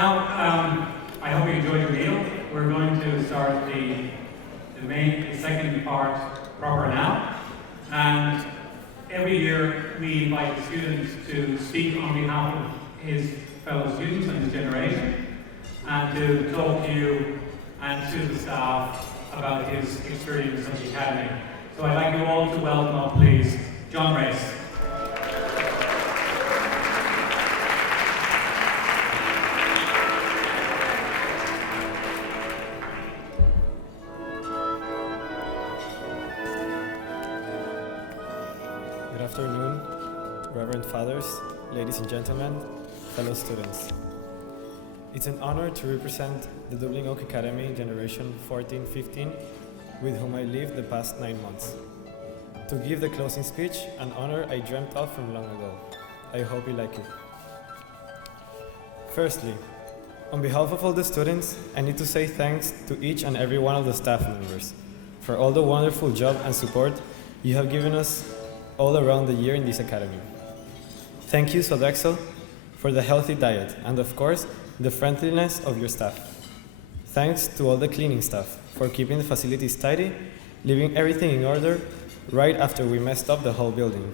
Now, I hope you enjoyed your meal. We're going to start the second part proper now. And every year we invite the students to speak on behalf of his fellow students and his generation, and to talk to you and to the staff about his experience at the Academy. So I'd like you all to welcome up, please, John Reis. Good afternoon, Reverend Fathers, ladies and gentlemen, fellow students. It's an honor to represent the Dublin Oak Academy Generation 14-15, with whom I lived the past 9 months. To give the closing speech, an honor I dreamt of from long ago. I hope you like it. Firstly, on behalf of all the students, I need to say thanks to each and every one of the staff members for all the wonderful job and support you have given us all around the year in this academy. Thank you, Sodexo, for the healthy diet and, of course, the friendliness of your staff. Thanks to all the cleaning staff for keeping the facilities tidy, leaving everything in order right after we messed up the whole building.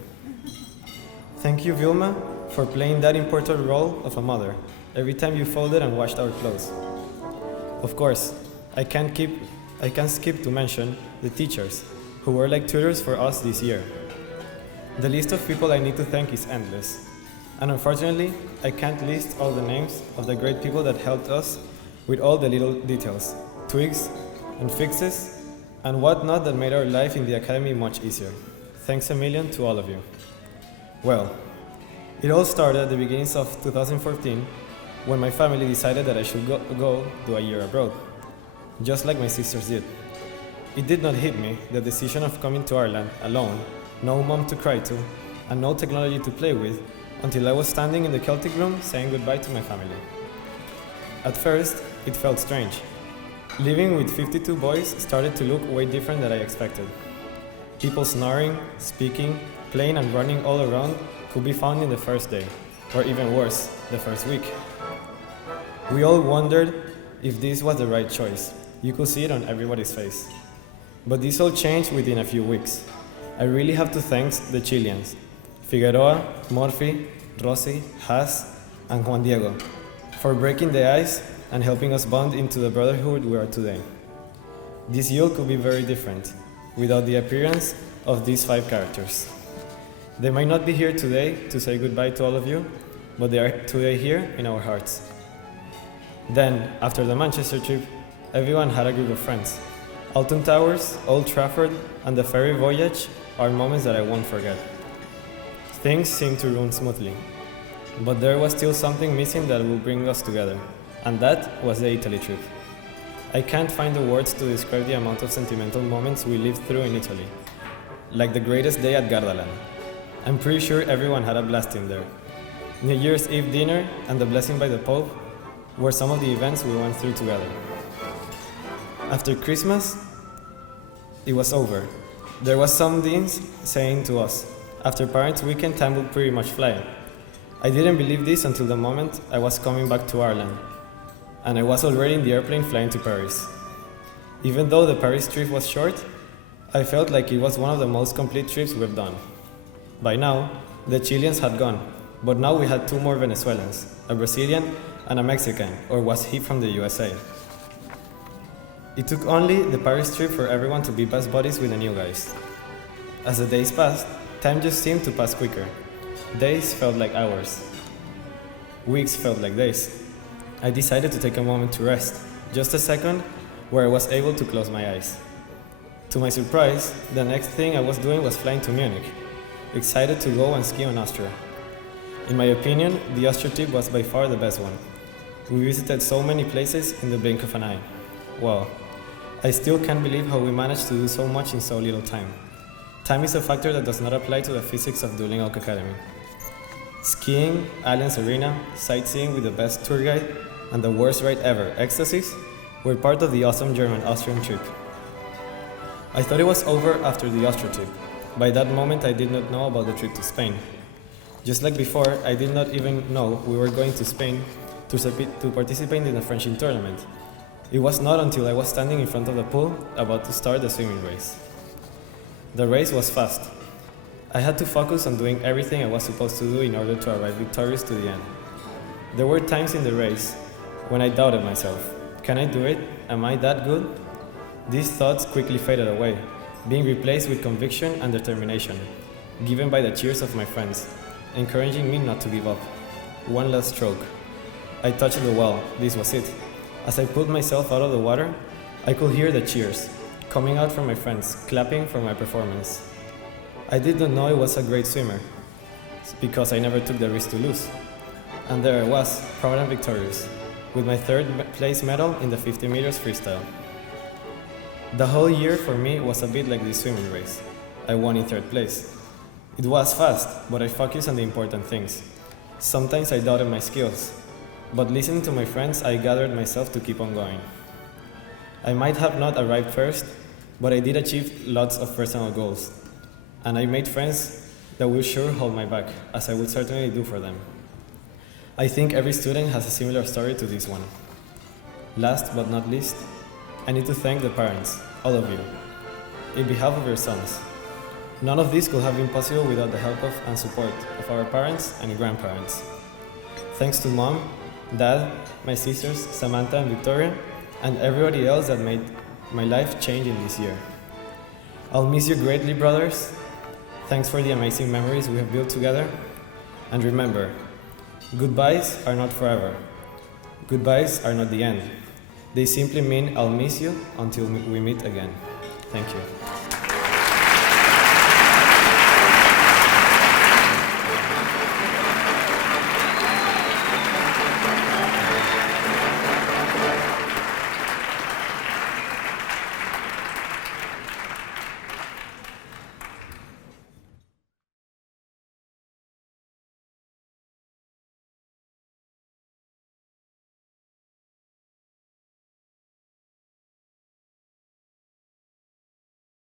Thank you, Vilma, for playing that important role of a mother every time you folded and washed our clothes. Of course, I can't skip to mention the teachers, who were like tutors for us this year. The list of people I need to thank is endless. And unfortunately, I can't list all the names of the great people that helped us with all the little details, tweaks and fixes, and whatnot that made our life in the academy much easier. Thanks a million to all of you. Well, it all started at the beginnings of 2014 when my family decided that I should go do a year abroad, just like my sisters did. It did not hit me, the decision of coming to Ireland alone, no mom to cry to, and no technology to play with, until I was standing in the Celtic room saying goodbye to my family. At first, it felt strange. Living with 52 boys started to look way different than I expected. People snoring, speaking, playing and running all around could be found in the first day, or even worse, the first week. We all wondered if this was the right choice. You could see it on everybody's face. But this all changed within a few weeks. I really have to thank the Chileans, Figueroa, Murphy, Rossi, Haas, and Juan Diego, for breaking the ice and helping us bond into the brotherhood we are today. This year could be very different, without the appearance of these 5 characters. They might not be here today to say goodbye to all of you, but they are today here in our hearts. Then, after the Manchester trip, everyone had a group of friends. Alton Towers, Old Trafford, and the ferry voyage are moments that I won't forget. Things seemed to run smoothly, but there was still something missing that would bring us together, and that was the Italy trip. I can't find the words to describe the amount of sentimental moments we lived through in Italy, like the greatest day at Gardaland. I'm pretty sure everyone had a blast in there. New Year's Eve dinner and the blessing by the Pope were some of the events we went through together. After Christmas, it was over. There was some deans saying to us, after parents' weekend time will pretty much fly. I didn't believe this until the moment I was coming back to Ireland, and I was already in the airplane flying to Paris. Even though the Paris trip was short, I felt like it was one of the most complete trips we've done. By now, the Chileans had gone, but now we had 2 more Venezuelans, a Brazilian and a Mexican, or was he from the USA? It took only the Paris trip for everyone to be best buddies with the new guys. As the days passed, time just seemed to pass quicker. Days felt like hours. Weeks felt like days. I decided to take a moment to rest, just a second, where I was able to close my eyes. To my surprise, the next thing I was doing was flying to Munich, excited to go and ski on Austria. In my opinion, the Austria trip was by far the best one. We visited so many places in the blink of an eye. Wow, I still can't believe how we managed to do so much in so little time. Time is a factor that does not apply to the physics of Dublin Oak Academy. Skiing, Allianz Arena, sightseeing with the best tour guide, and the worst ride ever, Ecstasies, were part of the awesome German-Austrian trip. I thought it was over after the Austria trip. By that moment, I did not know about the trip to Spain. Just like before, I did not even know we were going to Spain to participate in the French tournament. It was not until I was standing in front of the pool about to start the swimming race. The race was fast. I had to focus on doing everything I was supposed to do in order to arrive victorious to the end. There were times in the race when I doubted myself. Can I do it? Am I that good? These thoughts quickly faded away, being replaced with conviction and determination, given by the cheers of my friends, encouraging me not to give up. One last stroke. I touched the well. This was it. As I pulled myself out of the water, I could hear the cheers coming out from my friends, clapping for my performance. I did not know I was a great swimmer, because I never took the risk to lose. And there I was, proud and victorious, with my third place medal in the 50 meters freestyle. The whole year for me was a bit like this swimming race. I won in third place. It was fast, but I focused on the important things. Sometimes I doubted my skills, but listening to my friends, I gathered myself to keep on going. I might have not arrived first, but I did achieve lots of personal goals. And I made friends that will sure hold my back, as I would certainly do for them. I think every student has a similar story to this one. Last but not least, I need to thank the parents, all of you, in behalf of your sons. None of this could have been possible without the help of and support of our parents and grandparents. Thanks to Mom, Dad, my sisters, Samantha and Victoria, and everybody else that made my life change in this year. I'll miss you greatly, brothers. Thanks for the amazing memories we have built together. And remember, goodbyes are not forever. Goodbyes are not the end. They simply mean I'll miss you until we meet again. Thank you.